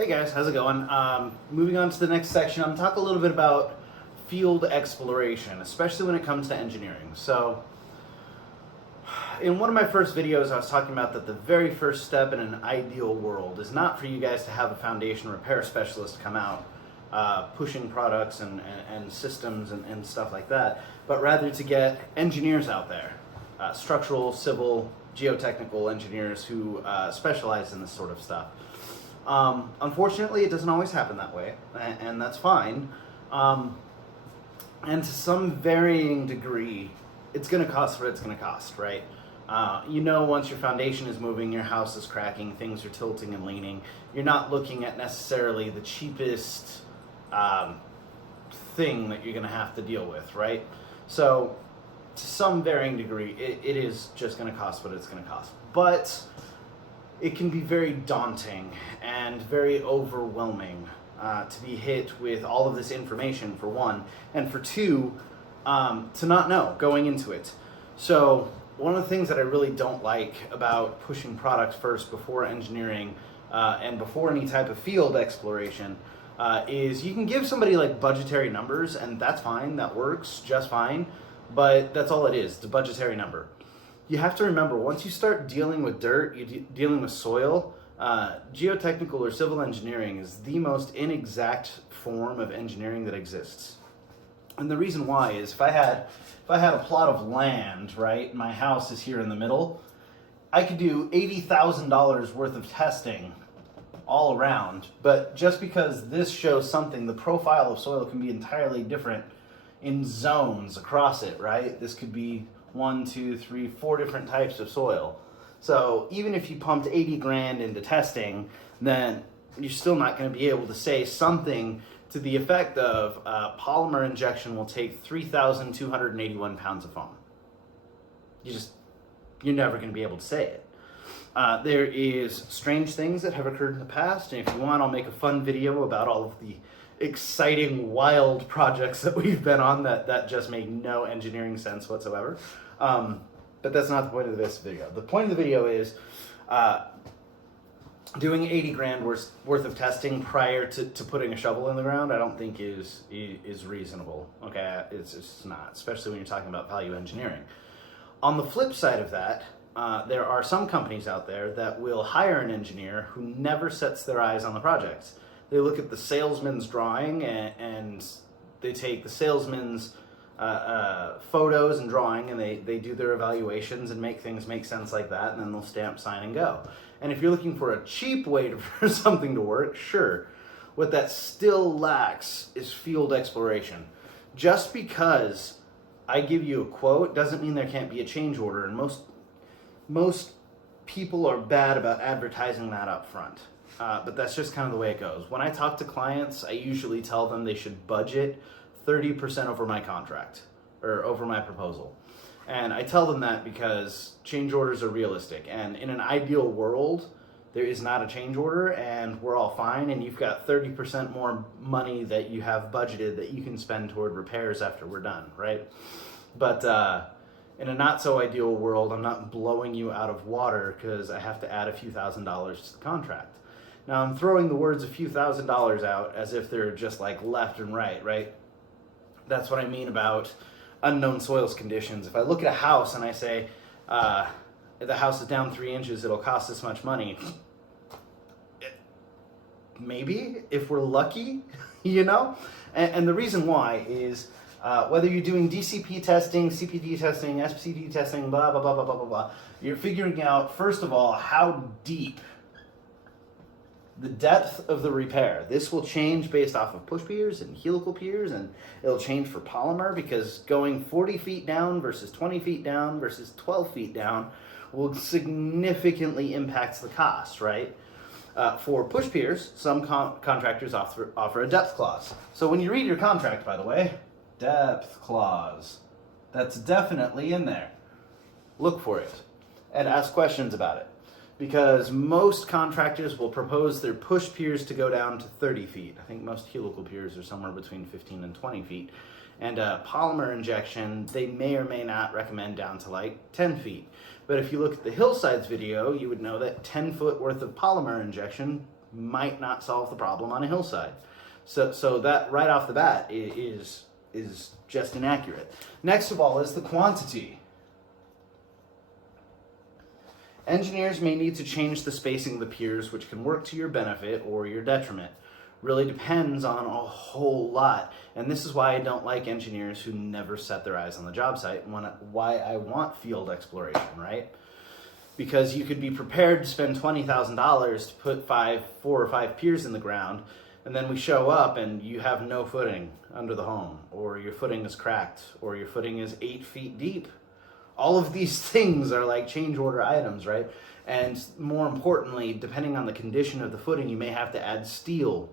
Hey guys, how's it going? Moving on to the next section, I'm going to talk a little bit about field exploration, especially when it comes to engineering. So, in one of my first videos, I was talking about that the very first step in an ideal world is not for you guys to have a foundation repair specialist come out pushing products and systems and stuff like that, but rather to get engineers out there, structural, civil, geotechnical engineers who specialize in this sort of stuff. Unfortunately, it doesn't always happen that way, and that's fine. And to some varying degree, it's going to cost what it's going to cost, right? Once your foundation is moving, your house is cracking, things are tilting and leaning, you're not looking at necessarily the cheapest thing that you're going to have to deal with, right? So, to some varying degree, it is just going to cost what it's going to cost. But it can be very daunting and very overwhelming to be hit with all of this information, for one, and for two, to not know going into it. So one of the things that I really don't like about pushing products first before engineering and before any type of field exploration is you can give somebody like budgetary numbers, and that's fine, that works just fine, but that's all it is, it's a budgetary number. You have to remember, once you start dealing with dirt, you're dealing with soil, geotechnical or civil engineering is the most inexact form of engineering that exists. And the reason why is if I had a plot of land, right, my house is here in the middle, I could do $80,000 worth of testing all around, but just because this shows something, the profile of soil can be entirely different in zones across it, right? This could be 1, 2, 3, 4 different types of soil. So even if you pumped 80 grand into testing, then you're still not going to be able to say something to the effect of polymer injection will take 3,281 pounds of foam. You're never going to be able to say it. There is strange things that have occurred in the past, and if you want, I'll make a fun video about all of the exciting, wild projects that we've been on that just make no engineering sense whatsoever. But that's not the point of this video. The point of the video is doing 80 grand worth of testing prior to putting a shovel in the ground, I don't think is reasonable. Okay, it's not, especially when you're talking about value engineering. On the flip side of that, there are some companies out there that will hire an engineer who never sets their eyes on the project. They look at the salesman's drawing and they take the salesman's photos and drawing and they do their evaluations and make things make sense like that, and then they'll stamp, sign, and go. And if you're looking for a cheap way for something to work, sure. What that still lacks is field exploration. Just because I give you a quote doesn't mean there can't be a change order, and most people are bad about advertising that up front. But that's just kind of the way it goes. When I talk to clients, I usually tell them they should budget 30% over my contract or over my proposal. And I tell them that because change orders are realistic. And in an ideal world, there is not a change order and we're all fine. And you've got 30% more money that you have budgeted that you can spend toward repairs after we're done, right? But in a not so ideal world, I'm not blowing you out of water because I have to add a few $1,000s to the contract. Now, I'm throwing the words a few $1,000s out as if they're just like left and right? That's what I mean about unknown soils conditions. If I look at a house and I say, if the house is down 3 inches, it'll cost this much money. Maybe, if we're lucky, And the reason why is whether you're doing DCP testing, CPD testing, SPCD testing, blah, blah, blah, blah, blah, blah, blah, you're figuring out, first of all, how deep the depth of the repair. This will change based off of push piers and helical piers, and it'll change for polymer because going 40 feet down versus 20 feet down versus 12 feet down will significantly impact the cost, right? For push piers, some contractors offer a depth clause. So when you read your contract, by the way, depth clause, that's definitely in there. Look for it and ask questions about it. Because most contractors will propose their push piers to go down to 30 feet. I think most helical piers are somewhere between 15 and 20 feet. And polymer injection, they may or may not recommend down to like 10 feet. But if you look at the Hillsides video, you would know that 10 foot worth of polymer injection might not solve the problem on a hillside. So that right off the bat is just inaccurate. Next of all is the quantity. Engineers may need to change the spacing of the piers, which can work to your benefit or your detriment. Really depends on a whole lot. And this is why I don't like engineers who never set their eyes on the job site, and why I want field exploration, right? Because you could be prepared to spend $20,000 to put 4 or 5 piers in the ground, and then we show up and you have no footing under the home, or your footing is cracked, or your footing is 8 feet deep. All of these things are like change order items, right? And more importantly, depending on the condition of the footing, you may have to add steel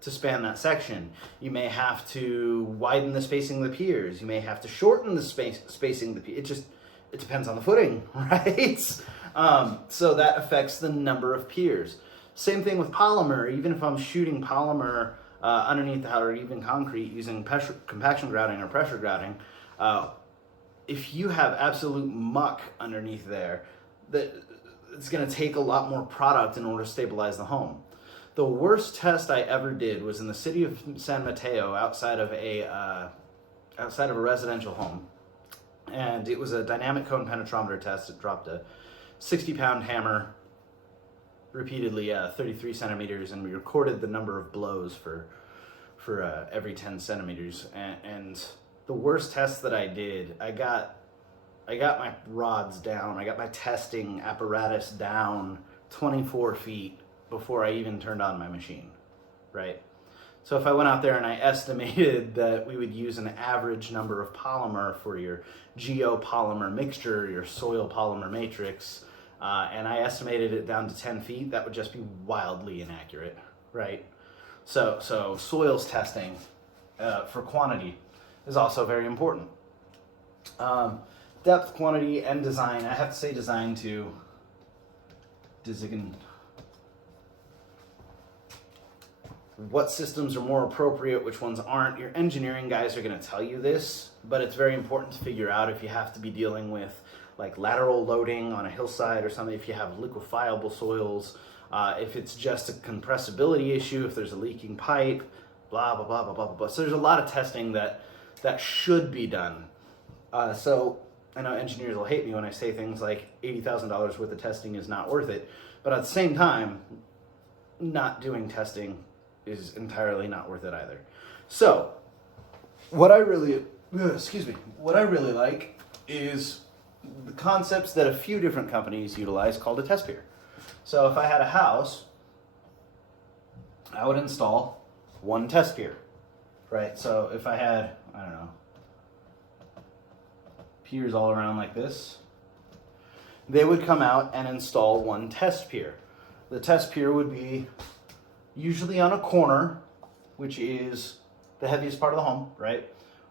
to span that section. You may have to widen the spacing of the piers. You may have to shorten the spacing of the piers. It depends on the footing, right? So that affects the number of piers. Same thing with polymer. Even if I'm shooting polymer underneath or even concrete using compaction grouting or pressure grouting, if you have absolute muck underneath there, it's going to take a lot more product in order to stabilize the home. The worst test I ever did was in the city of San Mateo, outside of a residential home, and it was a dynamic cone penetrometer test. It dropped a 60-pound hammer repeatedly 33 centimeters, and we recorded the number of blows for every 10 centimeters. And the worst test that I did, I got my rods down, I got my testing apparatus down 24 feet before I even turned on my machine, right? So if I went out there and I estimated that we would use an average number of polymer for your geopolymer mixture, your soil polymer matrix, and I estimated it down to 10 feet, that would just be wildly inaccurate, right? So soils testing for quantity is also very important. Depth, quantity, and design. I have to say design too. What systems are more appropriate, which ones aren't. Your engineering guys are going to tell you this, but it's very important to figure out if you have to be dealing with like lateral loading on a hillside or something, if you have liquefiable soils, if it's just a compressibility issue, if there's a leaking pipe, blah, blah, blah, blah, blah, blah. So there's a lot of testing that should be done. So I know engineers will hate me when I say things like $80,000 worth of testing is not worth it, but at the same time, not doing testing is entirely not worth it either. So what I really like is the concepts that a few different companies utilize called a test pier. So if I had a house, I would install one test pier, right? So if I had, I don't know, piers all around like this, they would come out and install one test pier. The test pier would be usually on a corner, which is the heaviest part of the home, right?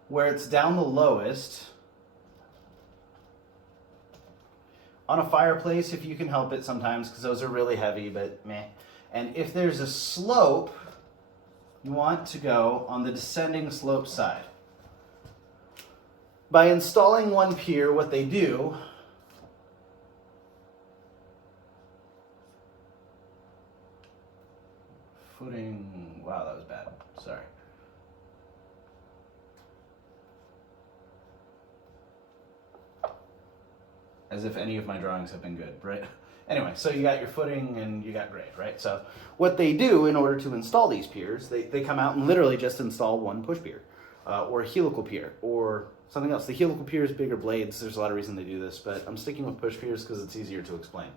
Where it's down the lowest. On a fireplace, if you can help it sometimes, because those are really heavy, but meh. And if there's a slope, you want to go on the descending slope side. By installing one pier, what they do footing, wow, that was bad, sorry. As if any of my drawings have been good, right? Anyway, so you got your footing and you got grade, right? So what they do in order to install these piers, they come out and literally just install one push pier or a helical pier or something else. The helical pier is bigger blades. There's a lot of reason they do this, but I'm sticking with push piers because it's easier to explain.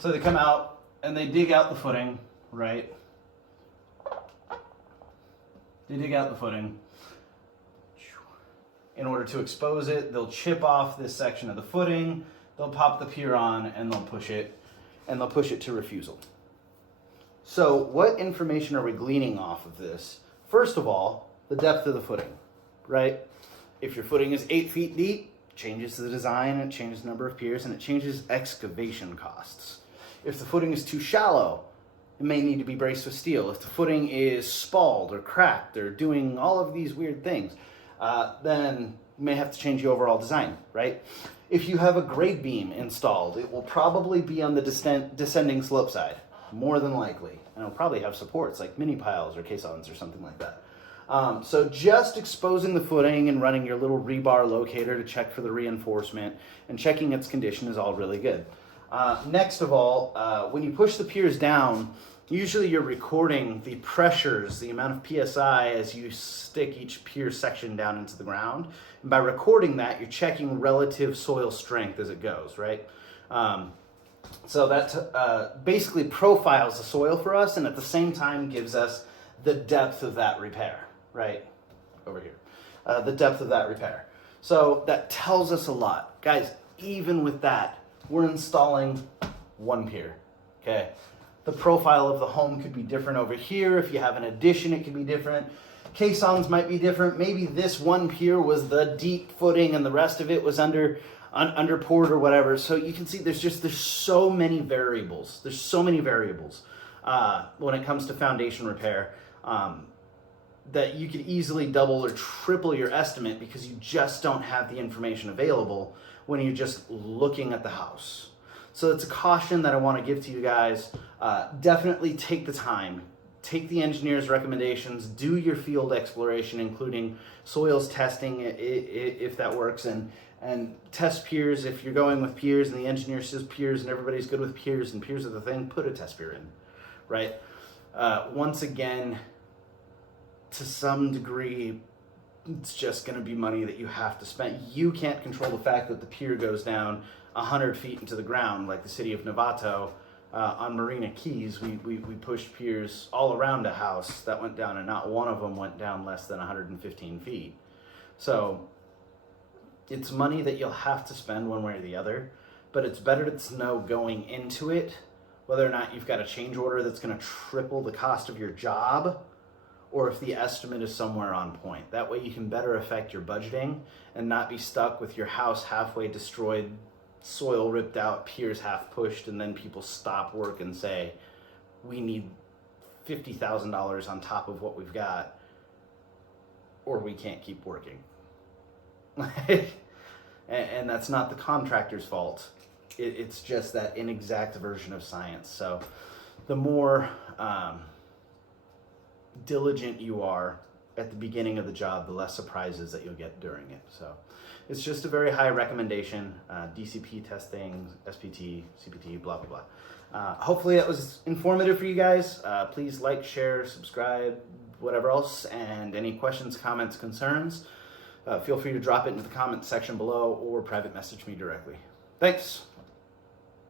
So they come out and they dig out the footing, right? They dig out the footing. In order to expose it, they'll chip off this section of the footing, they'll pop the pier on, and they'll push it to refusal. So what information are we gleaning off of this? First of all, the depth of the footing, right? If your footing is 8 feet deep, it changes the design, it changes the number of piers, and it changes excavation costs. If the footing is too shallow, it may need to be braced with steel. If the footing is spalled or cracked or doing all of these weird things, then you may have to change the overall design, right? If you have a grade beam installed, it will probably be on the descending slope side. more than likely. And it'll probably have supports like mini piles or caissons or something like that. So just exposing the footing and running your little rebar locator to check for the reinforcement and checking its condition is all really good. Next of all, when you push the piers down, usually you're recording the pressures, the amount of PSI as you stick each pier section down into the ground. And by recording that, you're checking relative soil strength as it goes, right? So that basically profiles the soil for us, and at the same time gives us the depth of that repair, right? Over here. The depth of that repair. So that tells us a lot. Guys, even with that, we're installing one pier, okay? The profile of the home could be different over here. If you have an addition, it could be different. Caissons might be different. Maybe this one pier was the deep footing and the rest of it was under poured or whatever. So you can see there's so many variables. There's so many variables when it comes to foundation repair that you could easily double or triple your estimate because you just don't have the information available when you're just looking at the house. So it's a caution that I want to give to you guys. Definitely take the time. Take the engineer's recommendations. Do your field exploration, including soils testing if that works, and test piers. If you're going with piers and the engineer says piers and everybody's good with piers and piers are the thing, put a test pier in, right? Once again, to some degree, it's just going to be money that you have to spend. You can't control the fact that the pier goes down 100 feet into the ground, like the city of Novato. On Marina Keys, we pushed piers all around a house that went down, and not one of them went down less than 115 feet. So it's money that you'll have to spend one way or the other, but it's better to know going into it whether or not you've got a change order that's going to triple the cost of your job, or if the estimate is somewhere on point. That way you can better affect your budgeting and not be stuck with your house halfway destroyed, soil ripped out, piers half pushed, and then people stop work and say, we need $50,000 on top of what we've got, or we can't keep working. And that's not the contractor's fault. It's just that inexact version of science. So the more diligent you are at the beginning of the job, the less surprises that you'll get during it. So it's just a very high recommendation. DCP testing, SPT, CPT, blah, blah, blah. Hopefully that was informative for you guys. Please like, share, subscribe, whatever else. And any questions, comments, concerns, feel free to drop it into the comments section below or private message me directly. Thanks.